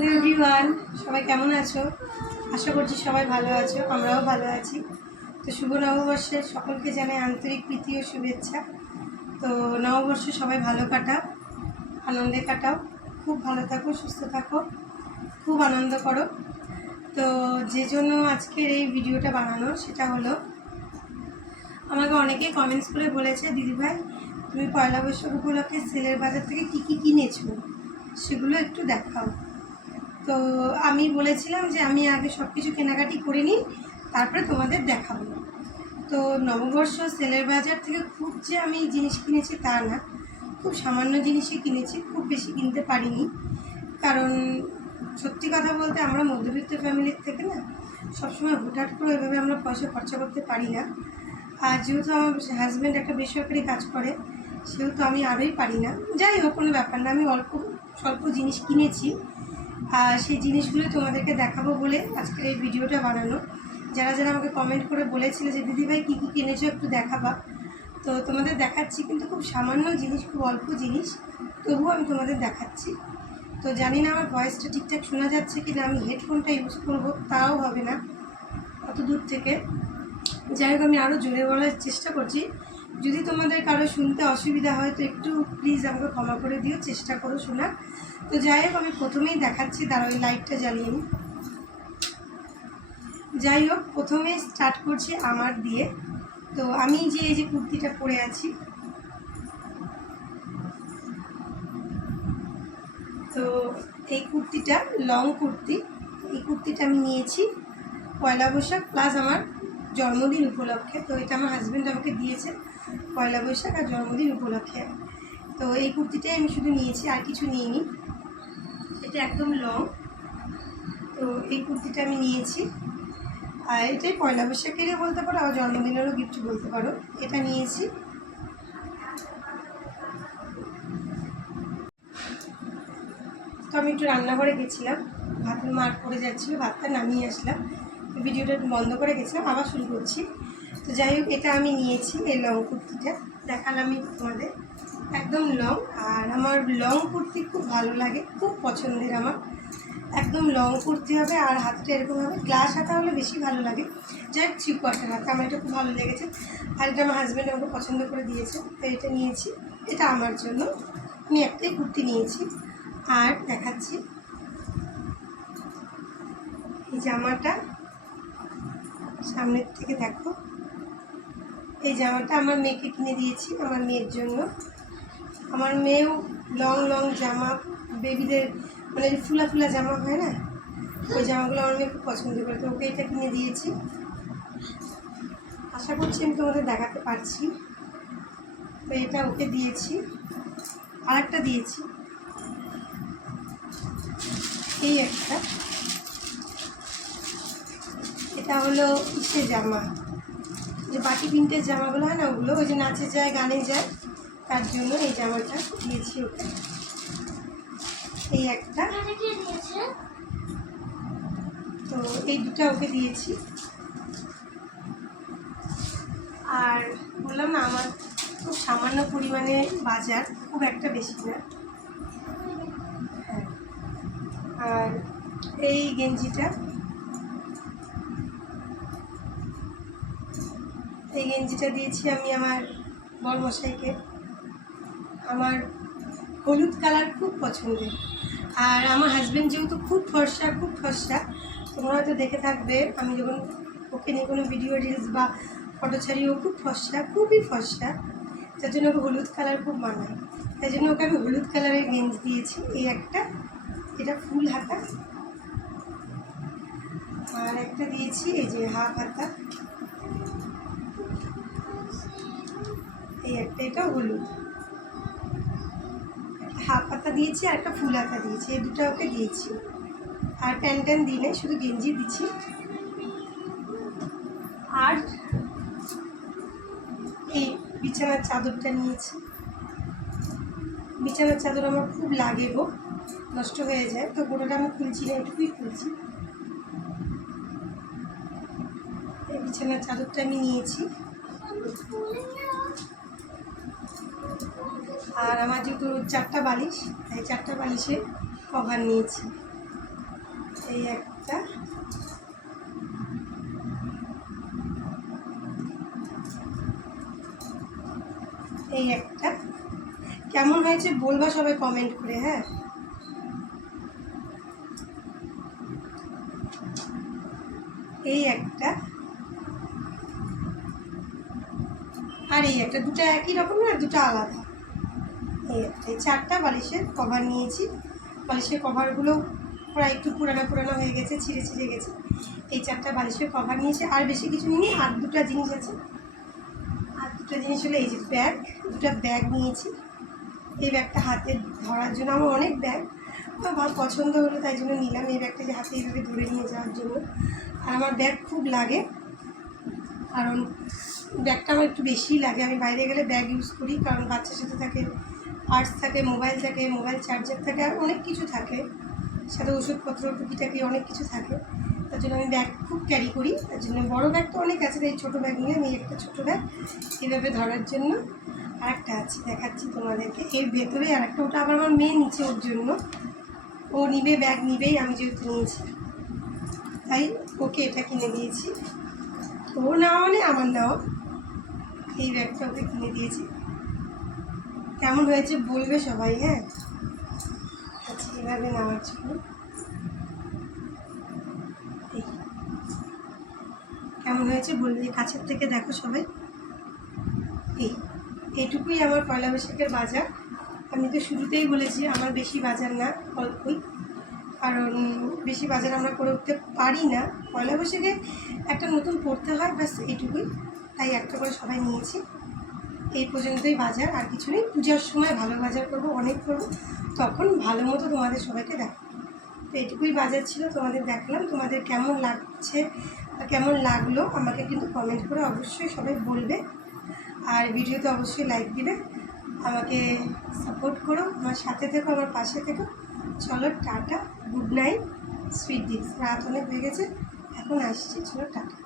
Hello everyone সবাই কেমন আছো? আশা করছি সবাই ভালো আছো, আমরাও ভালো আছি। তো শুভ নববর্ষের সকলকে জানাই আন্তরিক প্রীতি ও শুভেচ্ছা। তো নববর্ষ সবাই ভালো কাটাও, আনন্দে কাটাও, খুব ভালো থাকো, সুস্থ থাকো, খুব আনন্দ করো। তো যে জন্য আজকের এই ভিডিওটা বানানো সেটা হলো, আমাকে অনেকেই কমেন্টস করে বলেছে দিদিভাই তুমি পয়লা বৈশাখ উপলক্ষে সেলের বাজার থেকে কী কী কিনেছো? সেগুলো একটু দেখাও। তো আমি বলেছিলাম যে আমি আগে সব কিছু কেনাকাটি করে নিই, তারপরে তোমাদের দেখাবো। তো নববর্ষ সেলের বাজার থেকে খুব যে আমি জিনিস কিনেছি তা না। খুব সামান্য জিনিসই কিনেছি, খুব বেশি কিনতে পারিনি। কারণ সত্যি কথা বলতে আমরা মধ্যবিত্ত ফ্যামিলির থেকে না, সবসময় হুটহাট করে এভাবে আমরা পয়সা খরচা করতে পারি না। আর যেহেতু আমার হাজব্যান্ড একটা বেসরকারি কাজ করে, সেহেতু আমি আরোই পারি না। যাই হোক, কোনো ব্যাপার না, আমি অল্প, স্বল্প জিনিস কিনেছি। সেই জিনিসগুলো তোমাদেরকে দেখাবো বলে আজকের এই ভিডিওটা বানানো। যারা যারা আমাকে কমেন্ট করে বলেছিল যে দিদিভাই কী কী কিনেছো একটু দেখাবা? তো তোমাদের দেখাচ্ছি, কিন্তু খুব সামান্য জিনিস, খুব অল্প জিনিস, তবুও আমি তোমাদের দেখাচ্ছি। তো জানি না আমার ভয়েসটা ঠিকঠাক শোনা যাচ্ছে কি না আমি হেডফোনটা ইউজ করব, তাও হবে না, অত দূর থেকে। যাই হোক, আমি আরও জোরে বলার চেষ্টা করছি। যদি তোমাদের কারও শুনতে অসুবিধা হয়, তো একটু প্লিজ আমাকে ক্ষমা করে দিও, চেষ্টা করো শোনার। তো যাই হোক, আমি প্রথমেই দেখাচ্ছি তারা ওই লাইটটা জ্বালিয়ে নিই যাই হোক, প্রথমে স্টার্ট করছি আমার দিয়ে। তো আমি যে, এই যে কুর্তিটা পরে আছি, তো এই কুর্তিটা লং কুর্তি। এই কুর্তিটা আমি নিয়েছি পয়লা বৈশাখ প্লাস আমার জন্মদিন উপলক্ষে। তো এটা আমার হাজব্যান্ড আমাকে দিয়েছে পয়লা বৈশাখ আর জন্মদিন উপলক্ষে। তো এই কুর্তিটাই আমি শুধু নিয়েছি, আর কিছু নিইনি। এটা একদম লং। তো এই কুর্তিটা আমি নিয়েছি। আর এটাই পয়লা বৈশাখেরও বলতে পারো আর জন্মদিনেরও গিফট বলতে পারো। এটা নিয়েছি। তো আমি একটু রান্নাঘরে গেছিলাম। ভাতের মার পড়ে যাচ্ছিল, ভাতটা নামিয়ে আসলাম। ভিডিওটা বন্ধ করে গেছিলাম, আবার শুরু করছি। তো যাই হোক, এটা আমি নিয়েছি, এই লং কুর্তিটা। দেখালাম আমি তোমাদের। একদম লং, আর আমার লং কুর্তি খুব ভালো লাগে, খুব পছন্দের আমার। একদম লং কুর্তি হবে আর হাতটা এরকম হবে। গ্লাস হাতা হলে বেশি ভালো লাগে। যাই থ্রি কোয়ার্টার হাতে, আমার এটা খুব ভালো লেগেছে। আর এটা আমার হাজব্যান্ড আমাকে পছন্দ করে দিয়েছে, তো এটা নিয়েছি। এটা আমার জন্য। আমি একটাই কুর্তি নিয়েছি। আর দেখাচ্ছি। এই জামাটা সামনের থেকে দেখো। এই জামাটা আমার মেয়েকে কিনে দিয়েছি, আমার মেয়ের জন্য। আমার মেয়েও লং লং জামা বেবিদের মানে ফুলা ফুলা জামা হয় না? ওই জামাগুলো আমার মেয়ে খুব পছন্দ করে, তো ওকে এটা কিনে দিয়েছি। আশা করছি আমি তোমাদের দেখাতে পারছি। তো এটা ওকে দিয়েছি। আর একটা দিয়েছি। এই একটা। এটা হলো ইসে জামা। যে বাকি প্রিন্টের জামাগুলো হয় না, ওগুলো ওই যে নাচে যায়, গানে যায়। তার জন্য এই জামাটা দিয়েছি ওকে। এই একটা। তো এই দুটো ওকে দিয়েছি। আর বললাম না আমার খুব সামান্য পরিমাণে বাজার খুব একটা বেশি না। হ্যাঁ। আর এই গেঞ্জিটা এই গেঞ্জিটা দিয়েছি আমি আমার বড়মশাইকে আমার হলুদ কালার খুব পছন্দের। আর আমার হাজব্যান্ড যেহেতু খুব ফর্সা খুব ফর্সা, তোমরা হয়তো দেখে থাকবে, আমি যখন ওকে নিয়ে কোনো ভিডিও রিলস বা ফটো ছাড়ি ও খুব ফর্সা, খুবই ফর্সা যার জন্য ওকে হলুদ কালার খুব মানায়। তাই জন্য ওকে আমি হলুদ কালারের গেঞ্জ দিয়েছি, এই একটা, এটা ফুল হাতা। আর একটা দিয়েছি, এই যে হাফ হাতা। এই একটা, এটা হলুদ। হাফ হাতা দিয়েছি আর একটা ফুল হাতা দিয়েছি, এই দুটো ওকে দিয়েছি। আর প্যান্ট ট্যান দিই নাই, শুধু গেঞ্জি দিচ্ছি। আর এই বিছানার চাদরটা নিয়েছি। বিছানার চাদর আমার খুব লাগে গো, নষ্ট হয়ে যায়। তো গোটাটা আমি খুলছি না, এটুকুই খুলছি। এই বিছানার চাদরটা আমি নিয়েছি। আর আমার যেহেতু চারটা বালিশ এই চারটা বালিশে কভার নিয়েছি। এই একটা। এই একটা। কেমন হয়েছে বলবা সবাই কমেন্ট করে হ্যাঁ? এই একটা। আর এই একটা, দুটো একই রকমের আর দুটো আলাদা? চারটা বালিশের কভার নিয়েছি। বালিশের কভারগুলো প্রায় একটু পুরানো পুরানো হয়ে গেছে, ছিঁড়ে ছিঁড়ে গেছে। এই চারটা বালিশের কভার নিয়েছি। আর বেশি কিছু নিয়ে আর দুটো জিনিস আছে। আর দুটো জিনিস হলো এই যে ব্যাগ দুটো ব্যাগ নিয়েছি। এই ব্যাগটা হাতে ধরার জন্য আমার অনেক ব্যাগ আমার পছন্দ হলো, তাই জন্য নিলাম। এই ব্যাগটা যে হাতে এইভাবে ধরে নিয়ে যাওয়ার জন্য। আর আমার ব্যাগ খুব লাগে। কারণ ব্যাগটা আমার একটু বেশিই লাগে। আমি বাইরে গেলে ব্যাগ ইউজ করি, কারণ বাচ্চার সাথে থাকে পার্স থাকে, মোবাইল থাকে, মোবাইল চার্জার থাকে, আর অনেক কিছু থাকে। সাথে ওষুধপত্র, টুকিটাকি অনেক কিছু থাকে। তার জন্য আমি ব্যাগ খুব ক্যারি করি। তার জন্য বড় ব্যাগ তো অনেক আছে, তাই ছোটো ব্যাগ নিয়ে আমি একটা ছোটো ব্যাগ এভাবে ধরার জন্য আর একটা আছে, দেখাচ্ছি তোমাদেরকে। এর ভেতরে আর একটা ওটা আবার আমার মেয়ে নিচে ওর জন্য। ও নিবে ব্যাগ নিবেই, আমি যেহেতু নিয়েছি। তাই ওকে এটা কিনে দিয়েছি। ও নেওয়া মানে আমার নেওয়া। এই ব্যাগটা ওকে কিনে দিয়েছি। কেমন হয়েছে বলবে সবাই হ্যাঁ? আচ্ছা এভাবে নেওয়ার জন্য। কেমন হয়েছে বলবে? কাছের থেকে দেখো সবাই। এই, এইটুকুই আমার পয়লা বৈশাখের বাজার। আমি তো শুরুতেই বলেছি, আমার বেশি বাজার না, অল্পই। কারণ বেশি বাজার আমরা করে উঠতে পারি না। পয়লা বৈশাখে একটা নতুন পড়তে হয়, ব্যাস এইটুকুই। তাই একটা করে সবাই নিয়েছি। এই পর্যন্তই বাজার, আর কিছু নেই। পূজার সময় ভালো বাজার করব, অনেক করব। তখন ভালো মতো তোমাদের সবাইকে দেখ, তো এটুকুই বাজার ছিল, তোমাদের দেখলাম। তোমাদের কেমন লাগছে, কেমন লাগল, আমাকে কিন্তু কমেন্ট করে অবশ্যই সবাই বলবে। আর ভিডিওতে অবশ্যই লাইক দিবে। আমাকে সাপোর্ট করো, আমার সাথে থেকো, আমার পাশে থেকো। চলো tata good night sweet dreams রাত অনেক হয়ে গেছে, এখন আসছি। চলো টাটা।